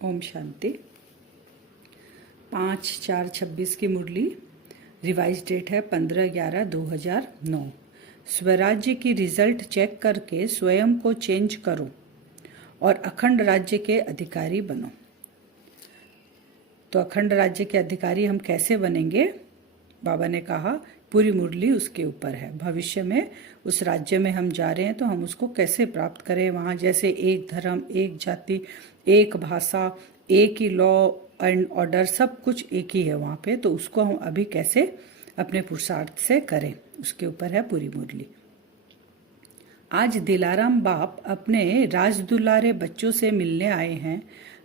ओम शांति। 5/4/26 की मुरली। Revise date है 15/11/2009। स्वराज्य की रिजल्ट चेक करके स्वयं को चेंज करो और अखंड राज्य के अधिकारी बनो। तो अखंड राज्य के अधिकारी हम कैसे बनेंगे? बाबा ने कहा पूरी मुरली उसके ऊपर है। भविष्य में उस राज्य में हम जा रहे हैं तो हम उसको कैसे प्राप्त करें। वहाँ जैसे एक धर्म, एक जाति, एक भाषा, एक ही लॉ एंड ऑर्डर, सब कुछ एक ही है वहाँ पे। तो उसको हम अभी कैसे अपने पुरुषार्थ से करें, उसके ऊपर है पूरी मुरली। आज दिलाराम बाप अपने राज दुलारे बच्चों से मिलने आए हैं।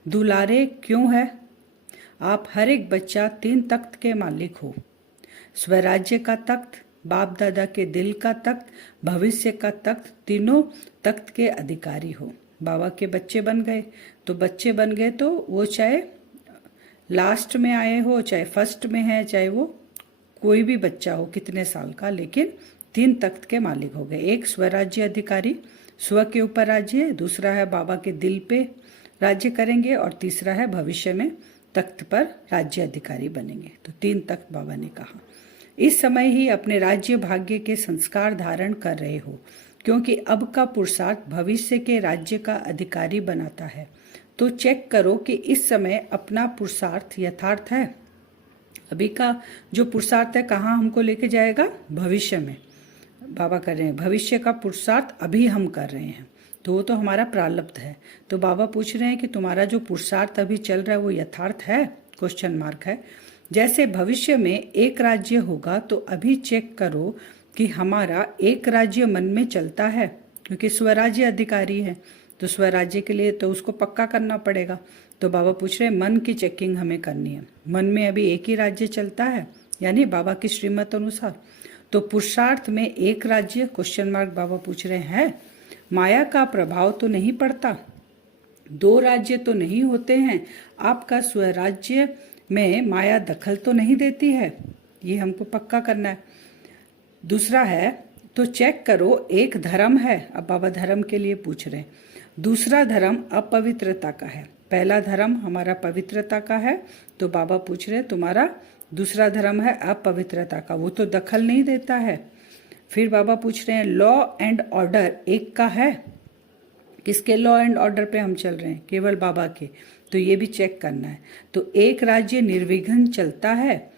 दुलारे क्यों है? आप हर एक बच्चा 3 तख्त के मालिक हो। स्वराज्य का तख्त, बाप दादा के दिल का तख्त, भविष्य का तख्त, तीनों तख्त के अधिकारी हो। बाबा के बच्चे बन गए तो बच्चे बन गए तो वो चाहे लास्ट में आए हो, चाहे फर्स्ट में है, चाहे वो कोई भी बच्चा हो कितने साल का, लेकिन 3 तख्त के मालिक हो गए। एक स्वराज्य अधिकारी, स्व के ऊपर राज्य, दूसरा है बाबा के दिल पे राज्य करेंगे, और तीसरा है भविष्य में तख्त पर राज्य अधिकारी बनेंगे। तो 3 तख्त बाबा ने कहा। इस समय ही अपने राज्य भाग्य के संस्कार धारण कर रहे हो, क्योंकि अब का पुरुषार्थ भविष्य के राज्य का अधिकारी बनाता है। तो चेक करो कि इस समय अपना पुरुषार्थ यथार्थ है। अभी का जो पुरुषार्थ है कहाँ हमको लेके जाएगा? भविष्य में। बाबा कर रहे हैं भविष्य का पुरुषार्थ अभी हम कर रहे हैं, तो वो तो हमारा प्रारब्ध है। तो बाबा पूछ रहे हैं कि तुम्हारा जो पुरुषार्थ अभी चल रहा है वो यथार्थ है? क्वेश्चन मार्क है। जैसे भविष्य में एक राज्य होगा तो अभी चेक करो कि हमारा एक राज्य मन में चलता है, क्योंकि स्वराज्य अधिकारी है तो स्वराज्य के लिए तो उसको पक्का करना पड़ेगा। तो बाबा पूछ रहे हैं मन की चेकिंग हमें करनी है। मन में अभी एक ही राज्य चलता है, यानी बाबा की श्रीमत अनुसार। तो पुरुषार्थ में एक राज्य? क्वेश्चन मार्क बाबा पूछ रहे हैं। माया का प्रभाव तो नहीं पड़ता? 2 राज्य तो नहीं होते हैं? आपका स्वराज्य में माया दखल तो नहीं देती है? ये हमको पक्का करना है। दूसरा है तो चेक करो एक धर्म है। अब बाबा धर्म के लिए पूछ रहे हैं। दूसरा धर्म अपवित्रता का है, पहला धर्म हमारा पवित्रता का है। तो बाबा पूछ रहे तुम्हारा दूसरा धर्म है अपवित्रता का, वो तो दखल नहीं देता है। फिर बाबा पूछ रहे हैं लॉ एंड ऑर्डर एक का है? किसके लॉ एंड ऑर्डर पे हम चल रहे हैं? केवल बाबा के। तो ये भी चेक करना है। तो एक राज्य निर्विघ्न चलता है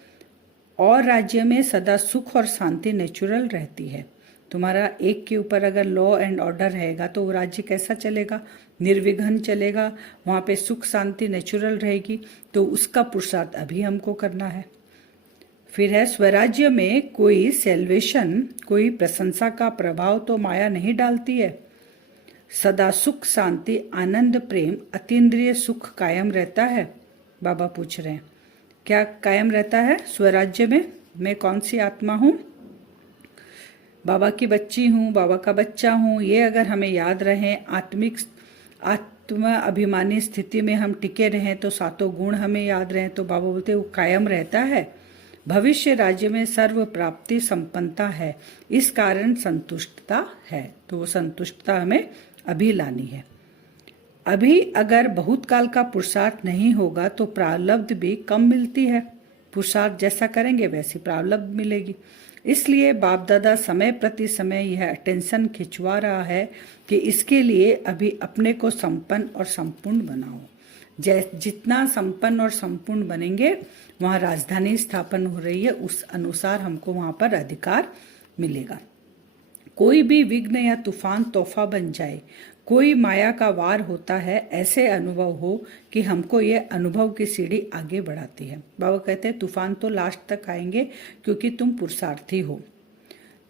और राज्य में सदा सुख और शांति नेचुरल रहती है। तुम्हारा एक के ऊपर अगर लॉ एंड ऑर्डर रहेगा तो वो राज्य कैसा चलेगा? निर्विघ्न चलेगा, वहाँ पे सुख शांति नेचुरल रहेगी। तो उसका पुरुषार्थ अभी हमको करना है। फिर है स्वराज्य में कोई सेल्वेशन, कोई प्रशंसा का प्रभाव तो माया नहीं डालती है। सदा सुख शांति आनंद प्रेम अतीन्द्रिय सुख कायम रहता है। बाबा पूछ रहे हैं क्या कायम रहता है स्वराज्य में? मैं कौन सी आत्मा हूँ? बाबा की बच्ची हूँ, बाबा का बच्चा हूँ। ये अगर हमें याद रहे, आत्मा अभिमानी स्थिति में हम टिके रहें, तो 7 गुण हमें याद रहें, तो बाबा बोलते वो कायम रहता है। भविष्य राज्य में सर्व प्राप्ति संपन्नता है, इस कारण संतुष्टता है। तो वो संतुष्टता हमें अभी लानी है। अभी अगर बहुत काल का पुरुषार्थ नहीं होगा तो प्रारब्ध भी कम मिलती है। पुरुषार्थ जैसा करेंगे वैसी प्रारब्ध मिलेगी। इसलिए बाप दादा समय प्रति समय यह अटेंशन खिंचवा रहा है कि इसके लिए अभी अपने को संपन्न और संपूर्ण बनाओ। जितना संपन्न और संपूर्ण बनेंगे वहाँ राजधानी स्थापन हो रही है, उस अनुसार हमको वहाँ पर अधिकार मिलेगा। कोई भी विघ्न या तूफान तोहफा बन जाए, कोई माया का वार होता है, ऐसे अनुभव हो कि हमको ये अनुभव की सीढ़ी आगे बढ़ाती है। बाबा कहते हैं तूफान तो लास्ट तक आएंगे क्योंकि तुम पुरुषार्थी हो।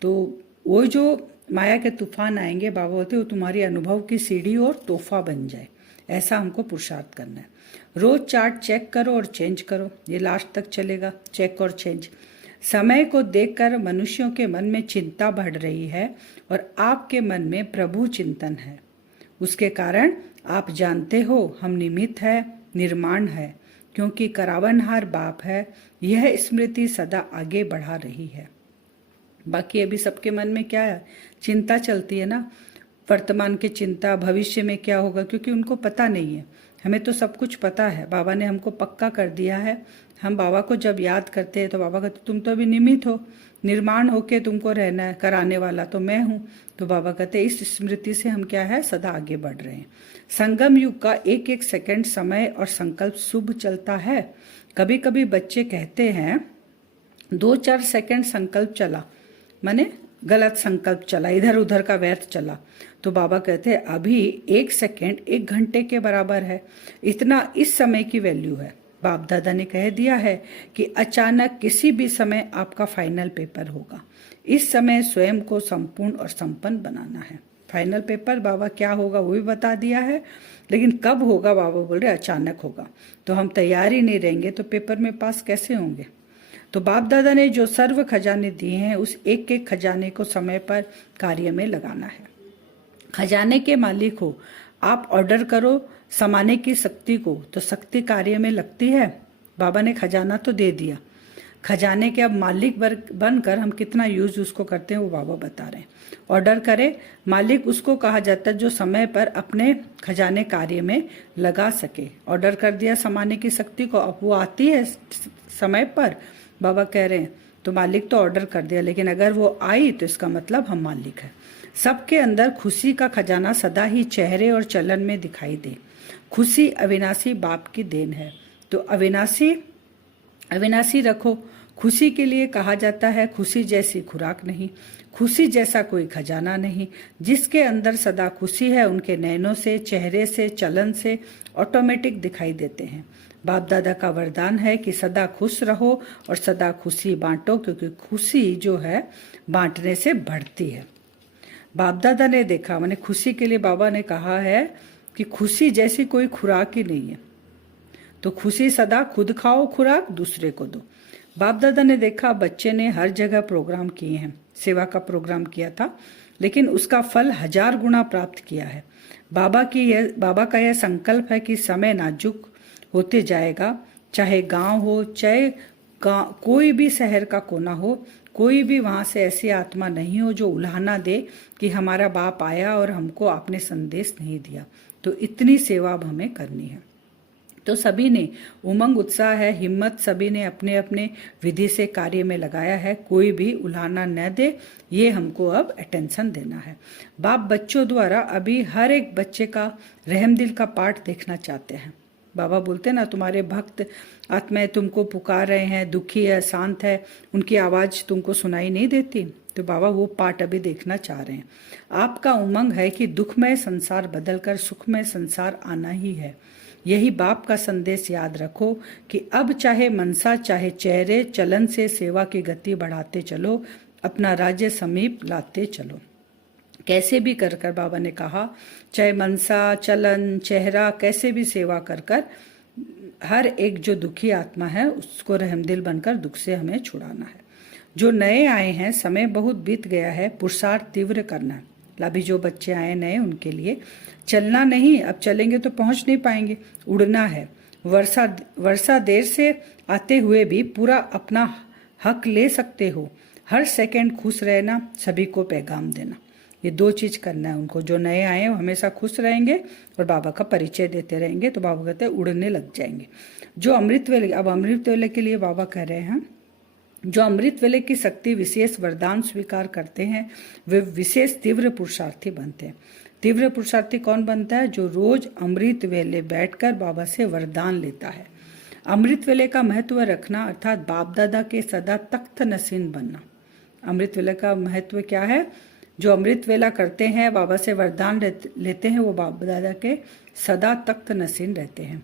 तो वो जो माया के तूफान आएंगे, बाबा बोलते वो तुम्हारी अनुभव की सीढ़ी और तोहफा बन जाए, ऐसा हमको पुरुषार्थ करना है। रोज चार्ट चेक करो और चेंज करो, ये लास्ट तक चलेगा, चेक और चेंज। समय को देखकर मनुष्यों के मन में चिंता बढ़ रही है और आपके मन में प्रभु चिंतन है। उसके कारण आप जानते हो हम निमित्त है, निर्माण है, क्योंकि करावनहार बाप है। यह स्मृति सदा आगे बढ़ा रही है। बाकी अभी सबके मन में क्या है? चिंता चलती है ना, वर्तमान की चिंता, भविष्य में क्या होगा, क्योंकि उनको पता नहीं है। हमें तो सब कुछ पता है, बाबा ने हमको पक्का कर दिया है। हम बाबा को जब याद करते हैं तो बाबा कहते तुम तो अभी निमित्त हो, निर्माण होके तुमको रहना है, कराने वाला तो मैं हूँ। तो बाबा कहते इस स्मृति से हम क्या है, सदा आगे बढ़ रहे हैं। संगम युग का एक एक सेकंड समय और संकल्प शुभ चलता है। कभी कभी बच्चे कहते हैं 2-4 सेकंड संकल्प चला, माने गलत संकल्प चला, इधर उधर का व्यर्थ चला। तो बाबा कहते हैं अभी 1 सेकंड 1 घंटे के बराबर है, इतना इस समय की वैल्यू है। बाप दादा ने कह दिया है कि अचानक किसी भी समय आपका फाइनल पेपर होगा। इस समय स्वयं को संपूर्ण और संपन्न बनाना है। फाइनल पेपर बाबा क्या होगा वो भी बता दिया है, लेकिन कब होगा बाबा बोल रहे अचानक होगा। तो हम तैयारी नहीं रहेंगे तो पेपर में पास कैसे होंगे। तो बाप दादा ने जो सर्व खजाने दिए हैं उस एक एक खजाने को समय पर कार्य में लगाना है। खजाने के मालिक हो, आप ऑर्डर करो समाने की शक्ति को, तो शक्ति कार्य में लगती है। बाबा ने खजाना तो दे दिया, खजाने के अब मालिक बनकर हम कितना यूज उसको करते हैं वो बाबा बता रहे हैं। ऑर्डर करे, मालिक उसको कहा जाता है जो समय पर अपने खजाने कार्य में लगा सके। ऑर्डर कर दिया समाने की शक्ति को, अब वो आती है समय पर, बाबा कह रहे हैं तो मालिक तो ऑर्डर कर दिया, लेकिन अगर वो आई तो इसका मतलब हम मालिक है। सबके अंदर खुशी का खजाना सदा ही चेहरे और चलन में दिखाई दे। खुशी अविनाशी बाप की देन है, तो अविनाशी रखो। खुशी के लिए कहा जाता है खुशी जैसी खुराक नहीं, खुशी जैसा कोई खजाना नहीं। जिसके अंदर सदा खुशी है उनके नैनों से, चेहरे से, चलन से ऑटोमेटिक दिखाई देते हैं। बाप दादा का वरदान है कि सदा खुश रहो और सदा खुशी बांटो, क्योंकि खुशी जो है बांटने से बढ़ती है। बाप दादा ने देखा, मैंने खुशी के लिए बाबा ने कहा है कि खुशी जैसी कोई खुराक ही नहीं है, तो खुशी सदा खुद खाओ, खुराक दूसरे को दो। बाप दादा ने देखा बच्चे ने हर जगह प्रोग्राम किए हैं, सेवा का प्रोग्राम किया था, लेकिन उसका फल 1000 गुना प्राप्त किया है। बाबा का यह संकल्प है कि समय नाजुक होते जाएगा, चाहे गांव हो, चाहे कोई भी शहर का कोना हो, कोई भी वहां से ऐसी आत्मा नहीं हो जो उल्हाना दे कि हमारा बाप आया और हमको आपने संदेश नहीं दिया। तो इतनी सेवा अब हमें करनी है। तो सभी ने उमंग, उत्साह है, हिम्मत सभी ने अपने अपने विधि से कार्य में लगाया है। कोई भी उल्हाना न दे, ये हमको अब अटेंशन देना है। बाप बच्चों द्वारा अभी हर एक बच्चे का रहम दिल का पाठ देखना चाहते हैं। बाबा बोलते हैं ना, तुम्हारे भक्त आत्माएं तुमको पुकार रहे हैं, दुखी है, शांत है, उनकी आवाज तुमको सुनाई नहीं देती, तो बाबा वो पाठ अभी देखना चाह रहे हैं। आपका उमंग है कि दुखमय संसार बदलकर सुखमय संसार आना ही है। यही बाप का संदेश याद रखो कि अब चाहे मनसा चाहे चेहरे चलन से सेवा की गति बढ़ाते चलो, अपना राज्य समीप लाते चलो। कैसे भी कर कर बाबा ने कहा, चाहे मनसा चलन चेहरा कैसे भी सेवा कर कर हर एक जो दुखी आत्मा है उसको रहमदिल बनकर दुख से हमें छुड़ाना है। जो नए आए हैं, समय बहुत बीत गया है, पुरुषार्थ तीव्र करना है। अभी जो बच्चे आए नए उनके लिए चलना नहीं, अब चलेंगे तो पहुंच नहीं पाएंगे, उड़ना है। वर्षा देर से आते हुए भी पूरा अपना हक ले सकते हो। हर सेकंड खुश रहना, सभी को पैगाम देना, ये 2 चीज करना है उनको। जो नए आए हैं वो हमेशा खुश रहेंगे और बाबा का परिचय देते रहेंगे, तो बाबा कहते हैं उड़ने लग जाएंगे। जो अमृत वेले, अब अमृत वेले के लिए बाबा कह रहे हैं, जो अमृत वेले की शक्ति विशेष वरदान स्वीकार करते हैं वे विशेष तीव्र पुरुषार्थी बनते हैं। तीव्र पुरुषार्थी कौन बनता है? जो रोज अमृत वेले बैठकर बाबा से वरदान लेता है। अमृत वेले का महत्व रखना अर्थात बाप दादा के सदा तख्त नसीन बनना। अमृत वेले का महत्व क्या है? जो अमृत वेला करते हैं, बाबा से वरदान लेते हैं, वो बाप दादा के सदा तख्त नसीन रहते हैं।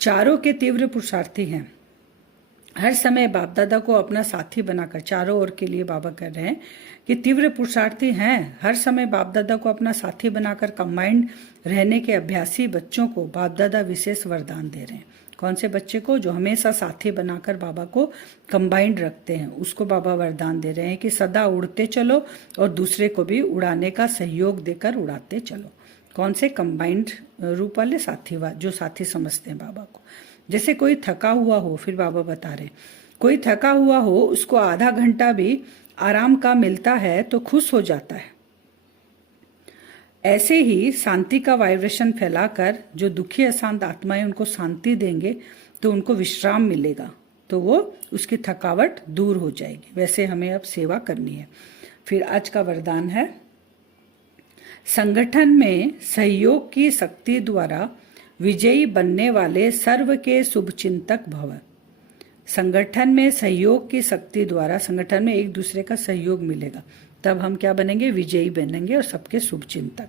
चारों के तीव्र पुरुषार्थी हैं, हर समय बाप दादा को अपना साथी बनाकर, चारों ओर के लिए बाबा कह रहे हैं कि तीव्र पुरुषार्थी हैं, हर समय बाप दादा को अपना साथी बनाकर कंबाइंड रहने के अभ्यासी बच्चों को बाप दादा विशेष वरदान दे रहे हैं। कौन से बच्चे को? जो हमेशा साथी बनाकर बाबा को कंबाइंड रखते हैं, उसको बाबा वरदान दे रहे हैं कि सदा उड़ते चलो और दूसरे को भी उड़ाने का सहयोग देकर उड़ाते चलो। कौन से? कंबाइंड रूप वाले साथी, जो साथी समझते हैं बाबा को। जैसे कोई थका हुआ हो, फिर बाबा बता रहे, कोई थका हुआ हो, उसको आधा घंटा भी आराम का मिलता है तो खुश हो जाता है। ऐसे ही शांति का वाइब्रेशन फैलाकर जो दुखी अशांत आत्माएं उनको शांति देंगे तो उनको विश्राम मिलेगा, तो वो उसकी थकावट दूर हो जाएगी। वैसे हमें अब सेवा करनी है। फिर आज का वरदान है, संगठन में सहयोग की शक्ति द्वारा विजयी बनने वाले सर्व के शुभचिंतक भव। संगठन में सहयोग की शक्ति द्वारा, संगठन में एक दूसरे का सहयोग मिलेगा, तब हम क्या बनेंगे, विजयी बनेंगे और सबके शुभचिंतक।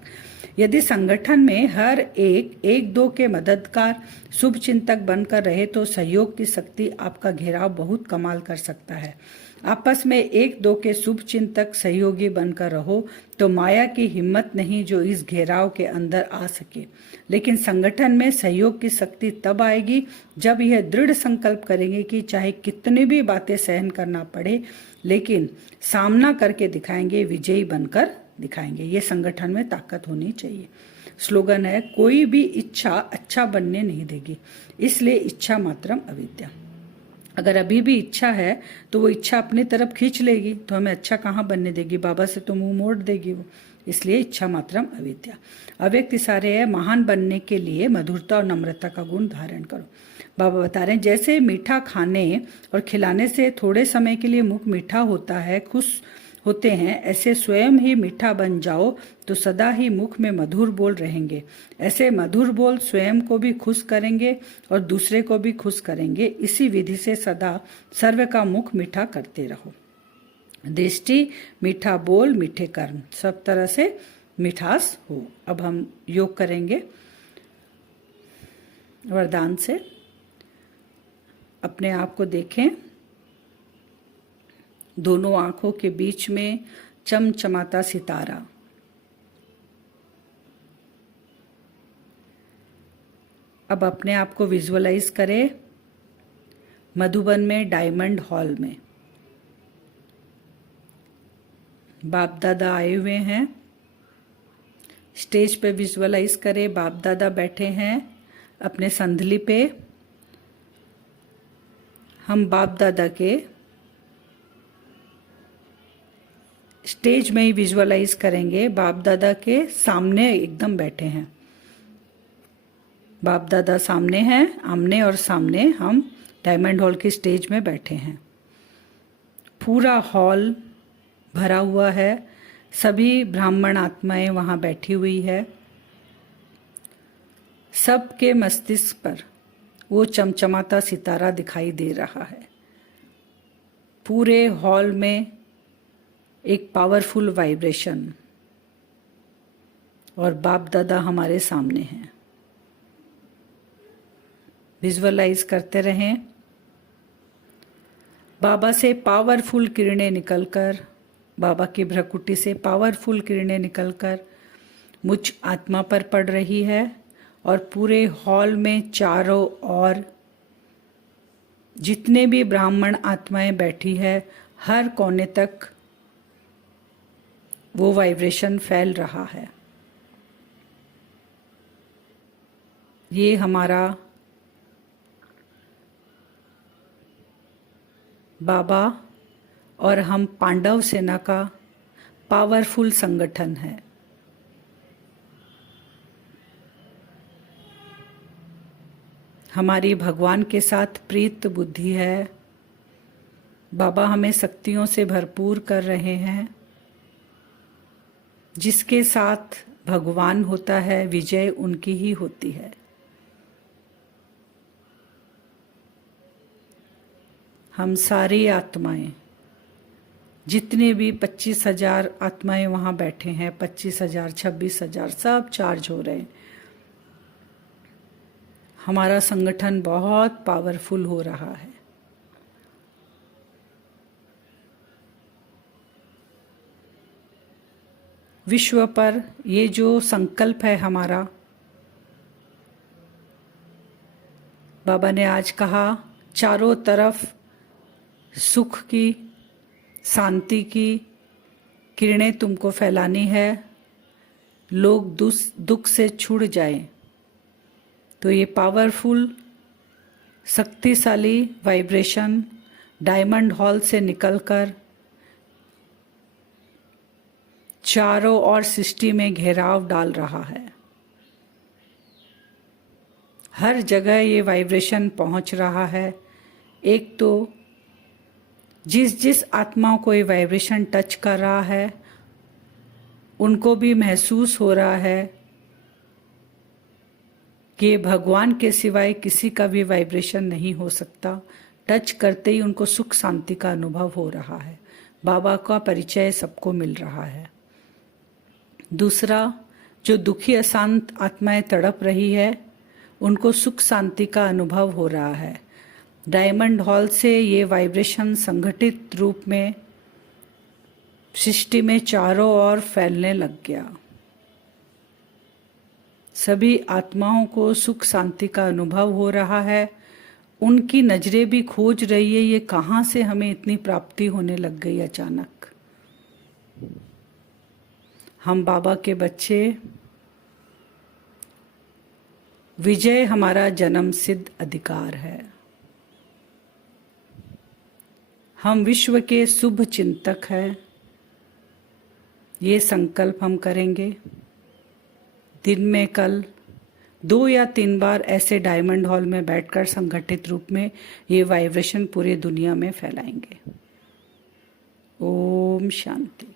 यदि संगठन में हर एक दो के मददगार शुभचिंतक बनकर रहे तो सहयोग की शक्ति आपका घेराव बहुत कमाल कर सकता है। आपस में एक दो के शुभचिंतक सहयोगी बनकर रहो तो माया की हिम्मत नहीं जो इस घेराव के अंदर आ सके। लेकिन संगठन में सहयोग की शक्ति तब आएगी जब यह दृढ़ संकल्प करेंगे कि चाहे कितनी भी बातें सहन करना पड़े लेकिन सामना करके दिखाएंगे, विजयी बनकर दिखाएंगे। ये संगठन में ताकत होनी चाहिए। स्लोगन है, कोई भी इच्छा अच्छा बनने नहीं देगी, इसलिए इच्छा मात्रम अविद्या। अगर अभी भी इच्छा है तो वो इच्छा अपनी तरफ खींच लेगी, तो हमें अच्छा कहाँ बनने देगी, बाबा से तो मुंह मोड़ देगी वो। इसलिए इच्छा मात्रम अविद्या। अव्यक्त इशारे है, महान बनने के लिए मधुरता और नम्रता का गुण धारण करो। बाबा बता रहे हैं, जैसे मीठा खाने और खिलाने से थोड़े समय के लिए मुख मीठा होता है, खुश होते हैं, ऐसे स्वयं ही मीठा बन जाओ तो सदा ही मुख में मधुर बोल रहेंगे। ऐसे मधुर बोल स्वयं को भी खुश करेंगे और दूसरे को भी खुश करेंगे। इसी विधि से सदा सर्व का मुख मीठा करते रहो। दृष्टि, मीठा बोल, मीठे कर्म, सब तरह से मिठास हो। अब हम योग करेंगे वरदान से। अपने आप को देखें, दोनों आंखों के बीच में चमचमाता सितारा। अब अपने आप को विजुअलाइज करें मधुबन में डायमंड हॉल में। बाप दादा आए हुए हैं, स्टेज पे विजुअलाइज करें, बाप दादा बैठे हैं अपने संधली पे। हम बाप दादा के स्टेज में ही विजुअलाइज करेंगे, बाप दादा के सामने एकदम बैठे हैं। बाप दादा सामने हैं, आमने और सामने हम डायमंड हॉल की स्टेज में बैठे हैं। पूरा हॉल भरा हुआ है, सभी ब्राह्मण आत्माएं वहां बैठी हुई है। सबके मस्तिष्क पर वो चमचमाता सितारा दिखाई दे रहा है। पूरे हॉल में एक पावरफुल वाइब्रेशन, और बाप दादा हमारे सामने हैं। विजुअलाइज करते रहें। बाबा से पावरफुल किरणें निकलकर, बाबा की भ्रकुटी से पावरफुल किरणें निकलकर मुझ आत्मा पर पड़ रही है और पूरे हॉल में चारों ओर जितने भी ब्राह्मण आत्माएं बैठी है हर कोने तक वो वाइब्रेशन फैल रहा है। ये हमारा बाबा और हम पांडव सेना का पावरफुल संगठन है। हमारी भगवान के साथ प्रीत बुद्धि है। बाबा हमें शक्तियों से भरपूर कर रहे हैं। जिसके साथ भगवान होता है विजय उनकी ही होती है। हम सारी आत्माएं, जितने भी 25,000 आत्माएं वहां बैठे हैं, 25,000, 26,000, सब चार्ज हो रहे हैं। हमारा संगठन बहुत पावरफुल हो रहा है। विश्व पर ये जो संकल्प है हमारा, बाबा ने आज कहा, चारों तरफ सुख की, शांति की किरणें तुमको फैलानी है। लोग दुख से छूट जाएं। तो ये पावरफुल शक्तिशाली वाइब्रेशन डायमंड हॉल से निकलकर चारों ओर सृष्टि में घेराव डाल रहा है। हर जगह ये वाइब्रेशन पहुंच रहा है। एक तो जिस जिस आत्माओं को ये वाइब्रेशन टच कर रहा है उनको भी महसूस हो रहा है कि भगवान के सिवाय किसी का भी वाइब्रेशन नहीं हो सकता। टच करते ही उनको सुख शांति का अनुभव हो रहा है। बाबा का परिचय सबको मिल रहा है। दूसरा, जो दुखी अशांत आत्माएं तड़प रही है उनको सुख शांति का अनुभव हो रहा है। डायमंड हॉल से ये वाइब्रेशन संगठित रूप में सृष्टि में चारों ओर फैलने लग गया। सभी आत्माओं को सुख शांति का अनुभव हो रहा है। उनकी नजरें भी खोज रही है ये कहाँ से हमें इतनी प्राप्ति होने लग गई अचानक। हम बाबा के बच्चे, विजय हमारा जन्म सिद्ध अधिकार है। हम विश्व के शुभ चिंतक हैं। ये संकल्प हम करेंगे। दिन में कल 2 या 3 बार ऐसे डायमंड हॉल में बैठकर संगठित रूप में ये वाइब्रेशन पूरे दुनिया में फैलाएंगे। ओम शांति।